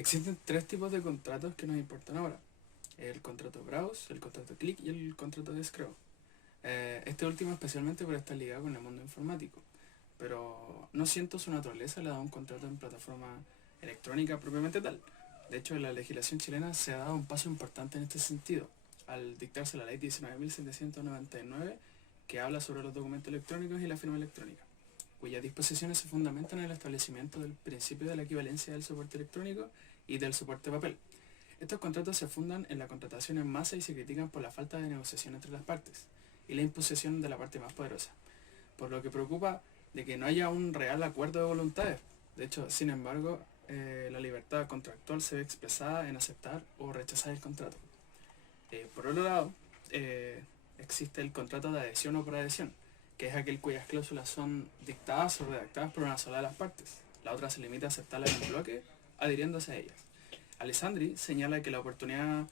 Existen tres tipos de contratos que nos importan ahora. El contrato browse, el contrato click y el contrato de scroll. Este último especialmente por estar ligado con el mundo informático, pero no siento su naturaleza le da un contrato en plataforma electrónica propiamente tal. De hecho, en la legislación chilena se ha dado un paso importante en este sentido, al dictarse la ley 19.799 que habla sobre los documentos electrónicos y la firma electrónica, cuyas disposiciones se fundamentan en el establecimiento del principio de la equivalencia del soporte electrónico y del soporte papel. Estos contratos se fundan en la contratación en masa y se critican por la falta de negociación entre las partes y la imposición de la parte más poderosa, por lo que preocupa de que no haya un real acuerdo de voluntades. De hecho, sin embargo, la libertad contractual se ve expresada en aceptar o rechazar el contrato. Por otro lado, existe el contrato de adhesión o por adhesión, que es aquel cuyas cláusulas son dictadas o redactadas por una sola de las partes. La otra se limita a aceptarlas en bloque, adhiriéndose a ellas. Alessandri señala que la oportunidad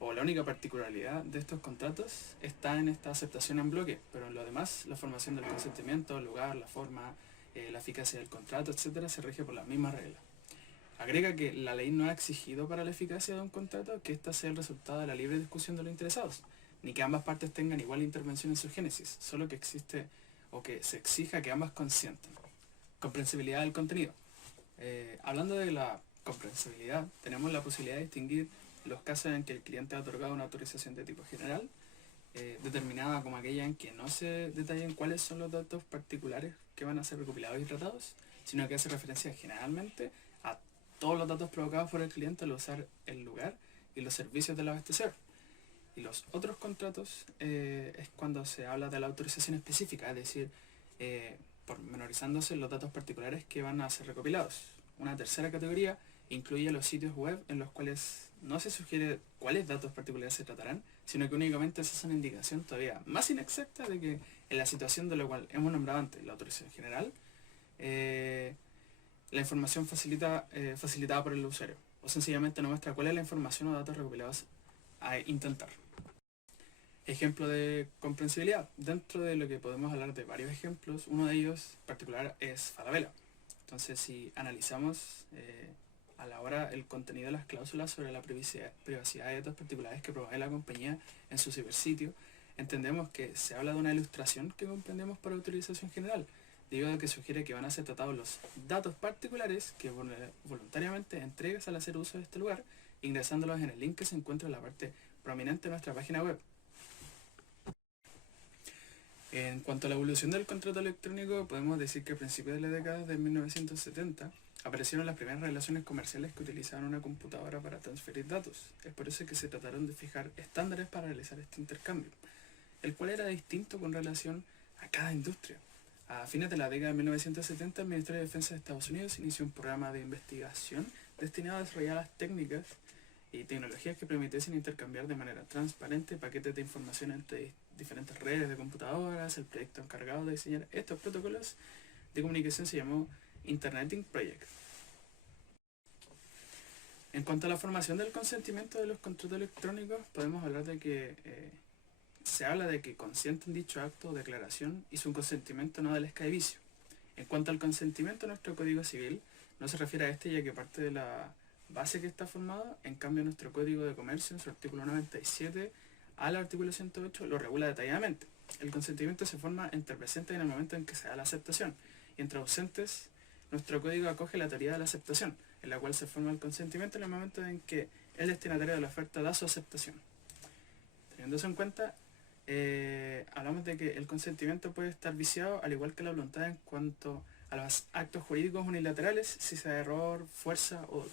o la única particularidad de estos contratos está en esta aceptación en bloque, pero en lo demás, la formación del consentimiento, el lugar, la forma, la eficacia del contrato, etc., se rige por las mismas reglas. Agrega que la ley no ha exigido para la eficacia de un contrato que ésta sea el resultado de la libre discusión de los interesados, ni que ambas partes tengan igual intervención en su génesis, solo que existe o que se exija que ambas consientan. Comprensibilidad del contenido. Hablando de la comprensibilidad, tenemos la posibilidad de distinguir los casos en que el cliente ha otorgado una autorización de tipo general, determinada como aquella en que no se detallan cuáles son los datos particulares que van a ser recopilados y tratados, sino que hace referencia generalmente a todos los datos provocados por el cliente al usar el lugar y los servicios del abastecedor. Y los otros contratos es cuando se habla de la autorización específica, es decir, pormenorizándose los datos particulares que van a ser recopilados. Una tercera categoría incluye los sitios web en los cuales no se sugiere cuáles datos particulares se tratarán, sino que únicamente se hace una indicación todavía más inexacta de que en la situación de lo cual hemos nombrado antes, la autorización general, la información facilitada por el usuario, o sencillamente no muestra cuál es la información o datos recopilados a intentar. Ejemplo de comprensibilidad. Dentro de lo que podemos hablar de varios ejemplos, uno de ellos en particular es Falabella. Entonces, si analizamos a la hora el contenido de las cláusulas sobre la privacidad de datos particulares que provee la compañía en su cibersitio, entendemos que se habla de una ilustración que comprendemos por autorización general, debido a que sugiere que van a ser tratados los datos particulares que voluntariamente entregas al hacer uso de este lugar, ingresándolos en el link que se encuentra en la parte prominente de nuestra página web. En cuanto a la evolución del contrato electrónico, podemos decir que a principios de la década de 1970 aparecieron las primeras relaciones comerciales que utilizaban una computadora para transferir datos. Es por eso que se trataron de fijar estándares para realizar este intercambio, el cual era distinto con relación a cada industria. A fines de la década de 1970, el Ministerio de Defensa de Estados Unidos inició un programa de investigación destinado a desarrollar las técnicas y tecnologías que permitiesen intercambiar de manera transparente paquetes de información entre diferentes redes de computadoras. El proyecto encargado de diseñar estos protocolos de comunicación se llamó Interneting Project. En cuanto a la formación del consentimiento de los contratos electrónicos, podemos hablar de que se habla de que consienten dicho acto o declaración y su consentimiento no delezca de vicio. En cuanto al consentimiento, nuestro Código Civil no se refiere a este, ya que parte de la base que está formada. En cambio, nuestro Código de Comercio, en su artículo 97 al artículo 108, lo regula detalladamente. El consentimiento se forma entre presentes en el momento en que se da la aceptación, y entre ausentes, nuestro código acoge la teoría de la aceptación, en la cual se forma el consentimiento en el momento en que el destinatario de la oferta da su aceptación. Teniendo eso en cuenta, hablamos de que el consentimiento puede estar viciado, al igual que la voluntad, en cuanto a los actos jurídicos unilaterales, si sea error, fuerza o dolo.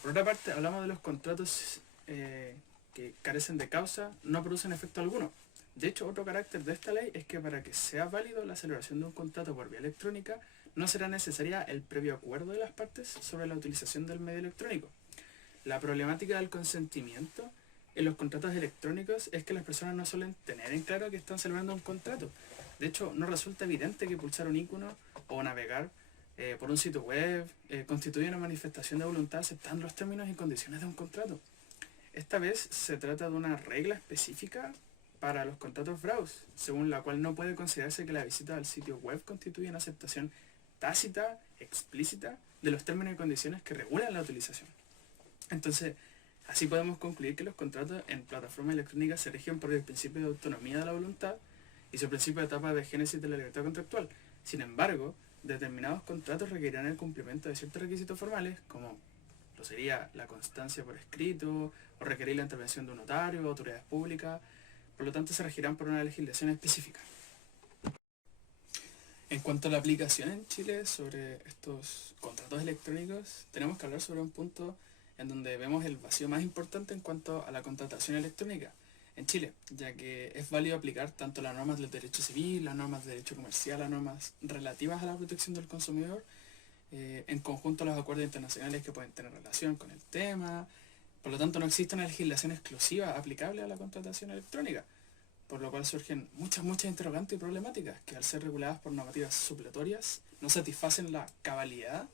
Por otra parte, hablamos de los contratos que carecen de causa, no producen efecto alguno. De hecho, otro carácter de esta ley es que para que sea válido la celebración de un contrato por vía electrónica, no será necesaria el previo acuerdo de las partes sobre la utilización del medio electrónico. La problemática del consentimiento en los contratos electrónicos es que las personas no suelen tener en claro que están celebrando un contrato. De hecho, no resulta evidente que pulsar un icono o navegar por un sitio web constituye una manifestación de voluntad aceptando los términos y condiciones de un contrato. Esta vez se trata de una regla específica para los contratos browse, según la cual no puede considerarse que la visita al sitio web constituye una aceptación tácita, explícita, de los términos y condiciones que regulan la utilización. Entonces, así podemos concluir que los contratos en plataformas electrónicas se rigen por el principio de autonomía de la voluntad y su principio de etapa de génesis de la libertad contractual. Sin embargo, determinados contratos requerirán el cumplimiento de ciertos requisitos formales, como lo sería la constancia por escrito, o requerir la intervención de un notario o autoridades públicas. Por lo tanto, se regirán por una legislación específica. En cuanto a la aplicación en Chile sobre estos contratos electrónicos, tenemos que hablar sobre un punto en donde vemos el vacío más importante en cuanto a la contratación electrónica en Chile, ya que es válido aplicar tanto las normas del derecho civil, las normas de derecho comercial, las normas relativas a la protección del consumidor, en conjunto a los acuerdos internacionales que pueden tener relación con el tema. Por lo tanto, no existe una legislación exclusiva aplicable a la contratación electrónica, por lo cual surgen muchas interrogantes y problemáticas que, al ser reguladas por normativas supletorias, no satisfacen la cabalidad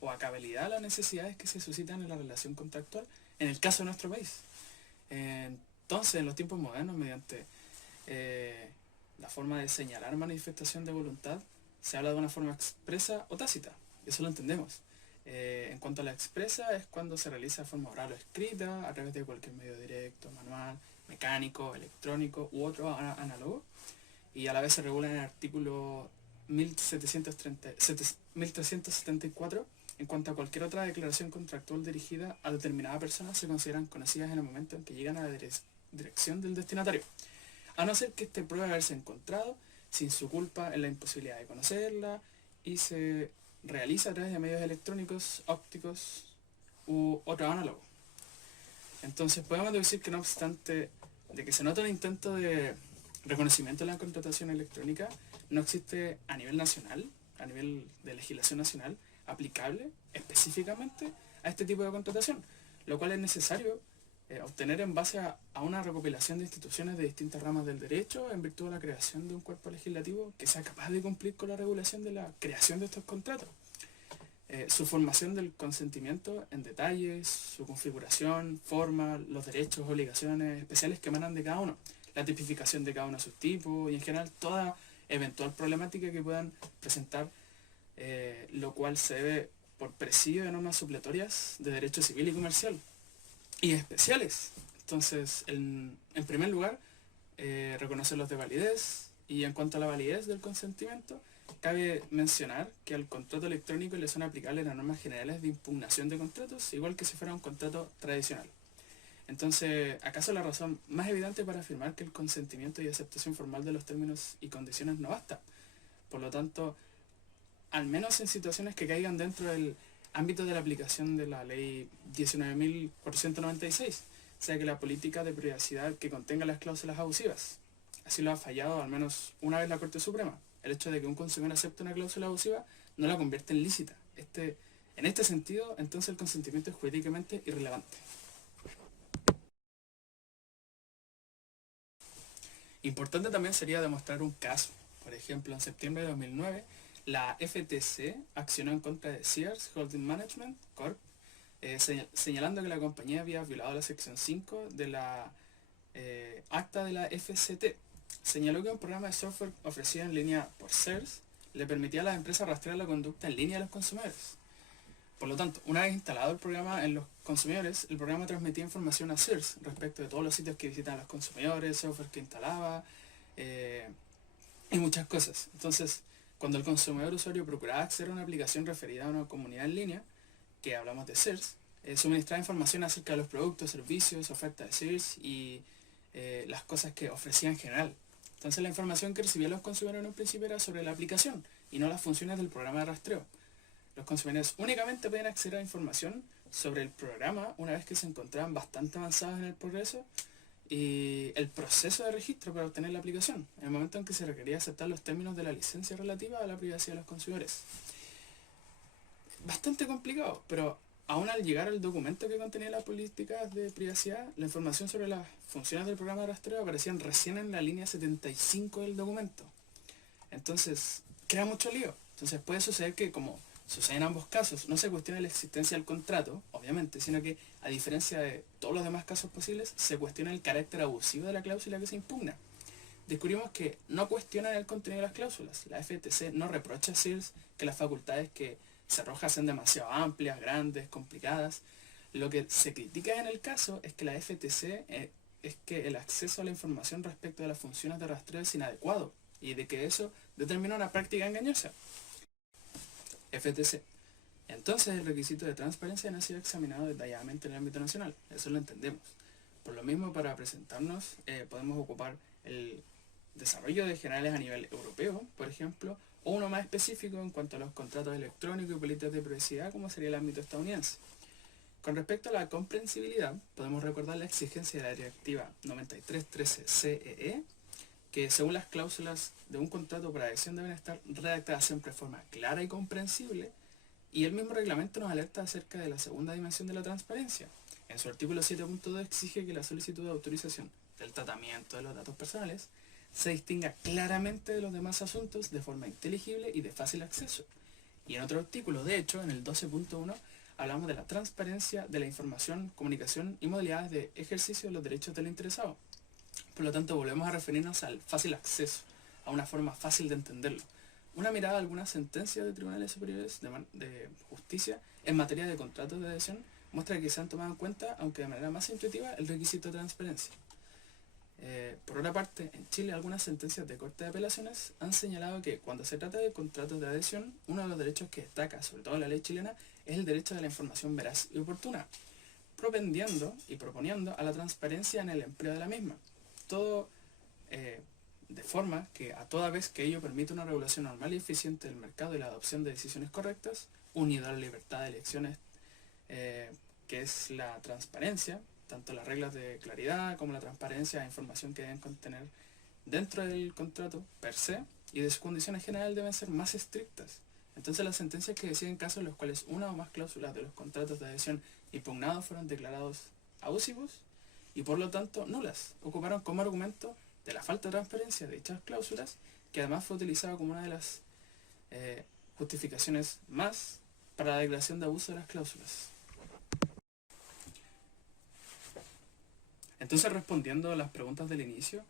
o a cabalidad las necesidades que se suscitan en la relación contractual en el caso de nuestro país. Entonces, en los tiempos modernos, mediante la forma de señalar manifestación de voluntad, se habla de una forma expresa o tácita, y eso lo entendemos. En cuanto a la expresa, es cuando se realiza de forma oral o escrita, a través de cualquier medio directo, manual, mecánico, electrónico u otro análogo, y a la vez se regula en el artículo 1374. En cuanto a cualquier otra declaración contractual dirigida a determinada persona, se consideran conocidas en el momento en que llegan a la dirección del destinatario, a no ser que éste pruebe haberse encontrado sin su culpa en la imposibilidad de conocerla, y se realiza a través de medios electrónicos, ópticos u otro análogo. Entonces podemos decir que, no obstante de que se nota un intento de reconocimiento de la contratación electrónica, no existe a nivel nacional, a nivel de legislación nacional, aplicable específicamente a este tipo de contratación, lo cual es necesario obtener en base a una recopilación de instituciones de distintas ramas del derecho, en virtud de la creación de un cuerpo legislativo que sea capaz de cumplir con la regulación de la creación de estos contratos. Su formación del consentimiento en detalles, su configuración, forma, los derechos, obligaciones especiales que emanan de cada uno, la tipificación de cada uno de sus tipos y en general toda eventual problemática que puedan presentar, lo cual se debe por presidio de normas supletorias de derecho civil y comercial y especiales. Entonces, en primer lugar, reconocerlos de validez, y en cuanto a la validez del consentimiento, cabe mencionar que al contrato electrónico le son aplicables las normas generales de impugnación de contratos, igual que si fuera un contrato tradicional. Entonces, ¿acaso la razón más evidente para afirmar que el consentimiento y aceptación formal de los términos y condiciones no basta? Por lo tanto, al menos en situaciones que caigan dentro del ámbito de la aplicación de la ley 19.496, sea que la política de privacidad que contenga las cláusulas abusivas. Así lo ha fallado al menos una vez la Corte Suprema. El hecho de que un consumidor acepte una cláusula abusiva no la convierte en lícita. En este sentido, entonces el consentimiento es jurídicamente irrelevante. Importante también sería demostrar un caso. Por ejemplo, en septiembre de 2009, la FTC accionó en contra de Sears Holding Management Corp., señalando que la compañía había violado la sección 5 de la acta de la FCT. Señaló que un programa de software ofrecido en línea por Sears le permitía a las empresas rastrear la conducta en línea de los consumidores. Por lo tanto, una vez instalado el programa en los consumidores, el programa transmitía información a Sears respecto de todos los sitios que visitan los consumidores, software que instalaba, y muchas cosas. Entonces, cuando el consumidor usuario procuraba acceder a una aplicación referida a una comunidad en línea, que hablamos de Sears, suministraba información acerca de los productos, servicios, ofertas de Sears y las cosas que ofrecía en general. Entonces la información que recibían los consumidores en un principio era sobre la aplicación y no las funciones del programa de rastreo. Los consumidores únicamente podían acceder a información sobre el programa una vez que se encontraban bastante avanzados en el progreso y el proceso de registro para obtener la aplicación, en el momento en que se requería aceptar los términos de la licencia relativa a la privacidad de los consumidores. Bastante complicado, pero aún al llegar al documento que contenía las políticas de privacidad, la información sobre las funciones del programa de rastreo aparecían recién en la línea 75 del documento. Entonces, crea mucho lío. Entonces puede suceder que, como sucede en ambos casos, no se cuestione la existencia del contrato, obviamente, sino que, a diferencia de todos los demás casos posibles, se cuestiona el carácter abusivo de la cláusula que se impugna. descubrimos que no cuestionan el contenido de las cláusulas. La FTC no reprocha a Sears que las facultades que se arroja sean demasiado amplias, grandes, complicadas. Lo que se critica en el caso es que la FTC es que el acceso a la información respecto de las funciones de rastreo es inadecuado y de que eso determina una práctica engañosa. FTC. Entonces el requisito de transparencia no ha sido examinado detalladamente en el ámbito nacional, eso lo entendemos. Por lo mismo, para presentarnos, podemos ocupar el desarrollo de generales a nivel europeo, por ejemplo, o uno más específico en cuanto a los contratos electrónicos y políticas de privacidad, como sería el ámbito estadounidense. Con respecto a la comprensibilidad, podemos recordar la exigencia de la Directiva 9313-CEE, que según las cláusulas de un contrato por adhesión deben estar redactadas siempre de forma clara y comprensible, y el mismo reglamento nos alerta acerca de la segunda dimensión de la transparencia. En su artículo 7.2 exige que la solicitud de autorización del tratamiento de los datos personales se distinga claramente de los demás asuntos de forma inteligible y de fácil acceso. Y en otro artículo, de hecho, en el 12.1, hablamos de la transparencia de la información, comunicación y modalidades de ejercicio de los derechos del interesado. Por lo tanto, volvemos a referirnos al fácil acceso, a una forma fácil de entenderlo. Una mirada a algunas sentencias de tribunales superiores de justicia en materia de contratos de adhesión muestra que se han tomado en cuenta, aunque de manera más intuitiva, el requisito de transparencia. Por otra parte, en Chile algunas sentencias de Corte de Apelaciones han señalado que cuando se trata de contratos de adhesión, uno de los derechos que destaca, sobre todo en la ley chilena, es el derecho de la información veraz y oportuna, propendiendo y proponiendo a la transparencia en el empleo de la misma. Todo de forma que a toda vez que ello permite una regulación normal y eficiente del mercado y la adopción de decisiones correctas, unida a la libertad de elecciones, que es la transparencia, tanto las reglas de claridad como la transparencia de información que deben contener dentro del contrato per se y de sus condiciones generales deben ser más estrictas. Entonces las sentencias que deciden casos en los cuales una o más cláusulas de los contratos de adhesión impugnados fueron declarados abusivos y por lo tanto nulas, ocuparon como argumento de la falta de transparencia de dichas cláusulas, que además fue utilizado como una de las justificaciones más para la declaración de abuso de las cláusulas. Entonces, respondiendo a las preguntas del inicio,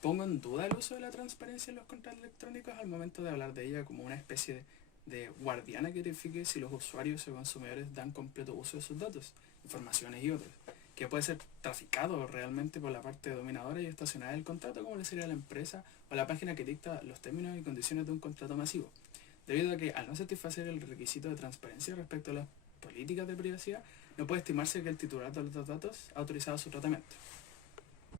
pongo en duda el uso de la transparencia en los contratos electrónicos al momento de hablar de ella como una especie de guardiana que verifique si los usuarios o consumidores dan completo uso de sus datos, informaciones y otros, que puede ser traficado realmente por la parte dominadora y estacionada del contrato, como le sería la empresa o la página que dicta los términos y condiciones de un contrato masivo, debido a que al no satisfacer el requisito de transparencia respecto a las políticas de privacidad, no puede estimarse que el titular de los datos ha autorizado su tratamiento.